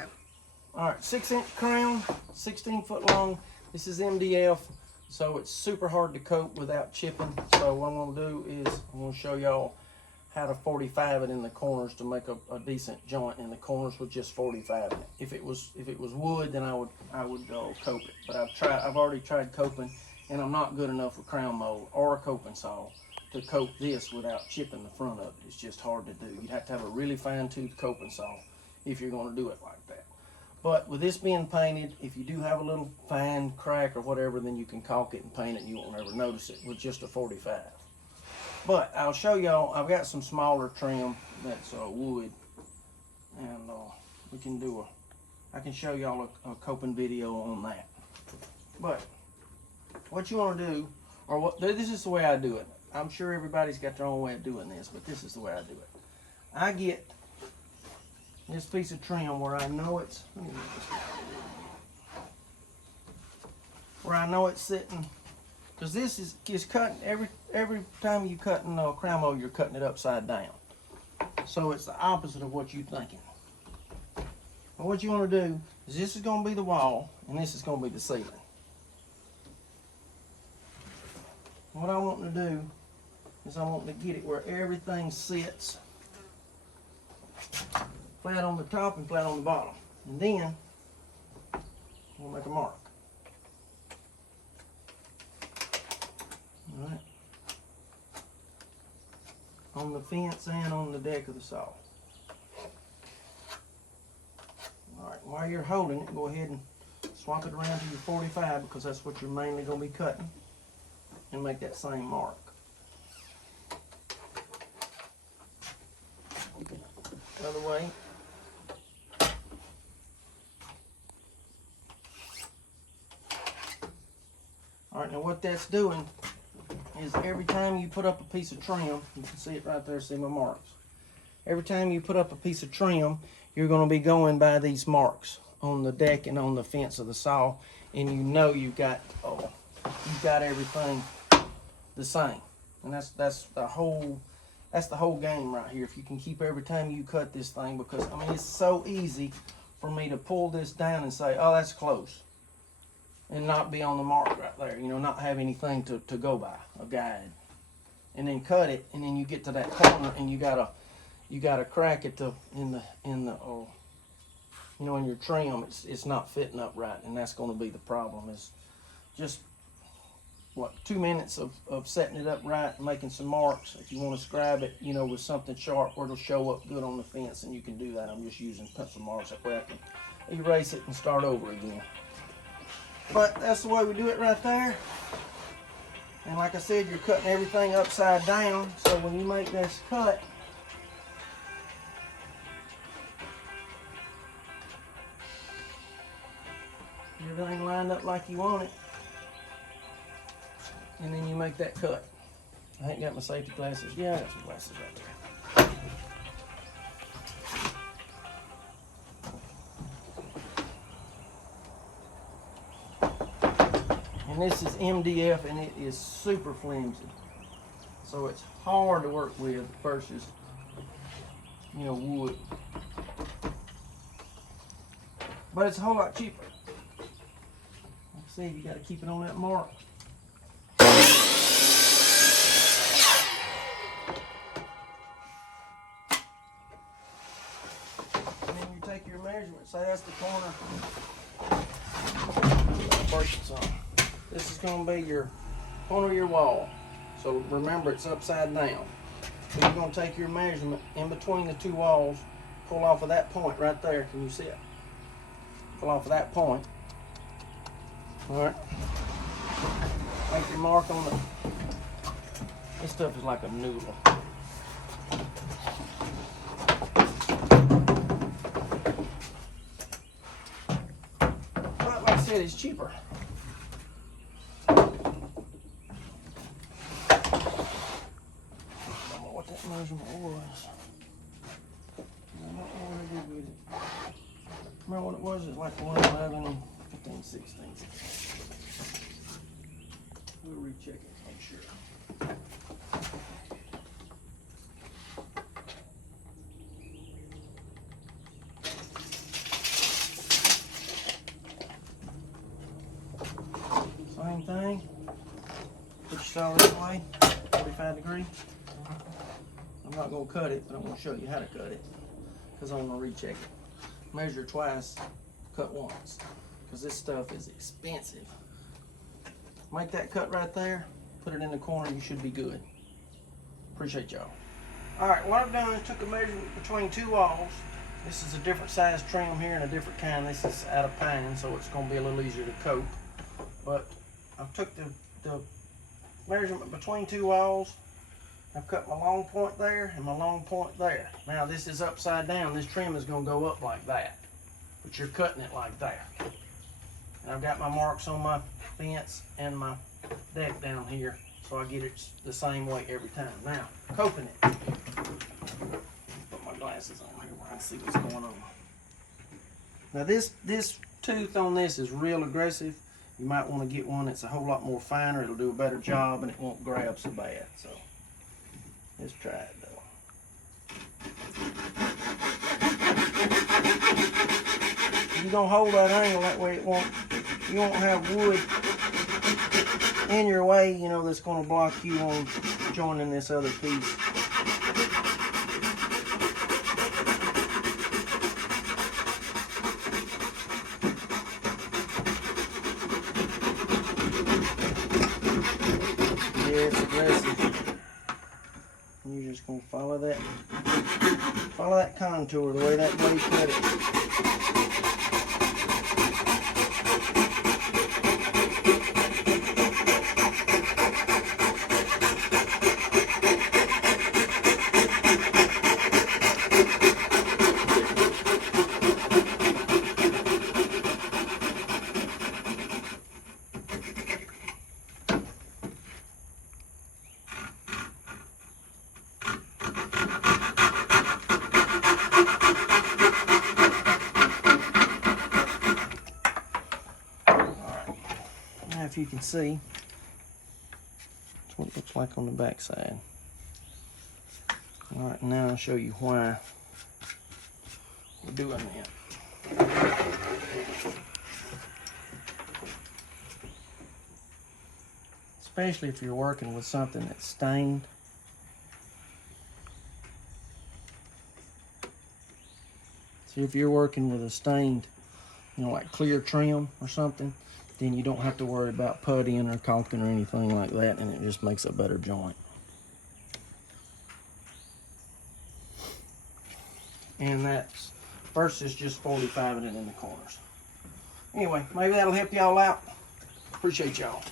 go. All right, 6-inch crown, 16 foot long. This is MDF, so it's super hard to coat without chipping. So what I'm gonna do is I'm gonna show y'all how to 45 it in the corners to make a decent joint in the corners with just 45 it. If it was wood, then I would cope it. But I've already tried coping, and I'm not good enough with crown mold or a coping saw to cope this without chipping the front of it. It's just hard to do. You'd have to have a really fine tooth coping saw if you're gonna do it like that. But with this being painted, if you do have a little fine crack or whatever, then you can caulk it and paint it and you won't ever notice it with just a 45. But I'll show y'all, I've got some smaller trim that's wood, and I can show y'all a coping video on that. But what you want to do, this is the way I do it. I'm sure everybody's got their own way of doing this, but this is the way I do it. I get this piece of trim where I know it's, sitting. Because this is cutting, every time you cut in crown mold, you're cutting it upside down. So it's the opposite of what you're thinking. And what you want to do is this is going to be the wall, and this is going to be the ceiling. What I want to do is I want to get it where everything sits flat on the top and flat on the bottom. And then we'll make a mark. Alright, on the fence and on the deck of the saw. Alright, while you're holding it, go ahead and swap it around to your 45 because that's what you're mainly going to be cutting, and make that same mark. Other way. Alright, now what that's doing is every time you put up a piece of trim, you can see it right there, see my marks. Every time you put up a piece of trim, you're going to be going by these marks on the deck and on the fence of the saw, and you know you've got everything the same. And that's the whole game right here. If you can keep every time you cut this thing, because I mean it's so easy for me to pull this down and say, oh, that's close, and not be on the mark right there, you know, not have anything to go by, a guide, and then cut it, and then you get to that corner and you gotta crack it in your trim. It's not fitting up right, and that's going to be the problem. Is just 2 minutes of setting it up right and making some marks. If you want to scribe it, you know, with something sharp where it'll show up good on the fence, and you can do that. I'm just using pencil marks that way I can erase it and start over again. But that's the way we do it right there. And like I said, you're cutting everything upside down, so when you make this cut, everything lined up like you want it, and then you make that cut. I ain't got my safety glasses. Yeah, I got some glasses right there. And this is MDF, and it is super flimsy, so it's hard to work with versus, you know, wood. But it's a whole lot cheaper. Like I said, you got to keep it on that mark. And then you take your measurement. Say that's the corner. Break it some. This is going to be your corner of your wall. So remember, it's upside down. So you're going to take your measurement in between the two walls, pull off of that point right there. Can you see it? Pull off of that point. Alright. Make your mark on the... This stuff is like a noodle. But like I said, it's cheaper. Measurement was. I don't know what I did with it. Remember what it was? It was like 111, 15, 16. We'll recheck it, make sure. saw this way, 45 degree. I'm not gonna cut it, but I'm gonna show you how to cut it because I want to recheck it. Measure twice, cut once, because this stuff is expensive. Make that cut right there, put it in the corner, you should be good. Appreciate y'all. All right, what I've done is took a measurement between two walls. This is a different size trim here and a different kind. This is out of pine, so it's gonna be a little easier to coat. But I took the measurement between two walls. I've cut my long point there and my long point there. Now this is upside down. This trim is gonna go up like that, but you're cutting it like that. And I've got my marks on my fence and my deck down here, so I get it the same way every time. Now, coping it. Put my glasses on here where I can see what's going on. Now this tooth on this is real aggressive. You might want to get one that's a whole lot more finer. It'll do a better job and it won't grab so bad. So let's try it though. You're gonna hold that angle that way you won't have wood in your way, you know, that's gonna block you on joining this other piece. Yeah, it's aggressive. You're just gonna follow that contour the way that blade cut it. If you can see, that's what it looks like on the back side. All right, now I'll show you why we're doing that. Especially if you're working with something that's stained. See, if you're working with a stained, you know, like clear trim or something, then you don't have to worry about puttying or caulking or anything like that, and it just makes a better joint. And that's versus just 45ing it in the corners. Anyway, maybe that'll help y'all out. Appreciate y'all.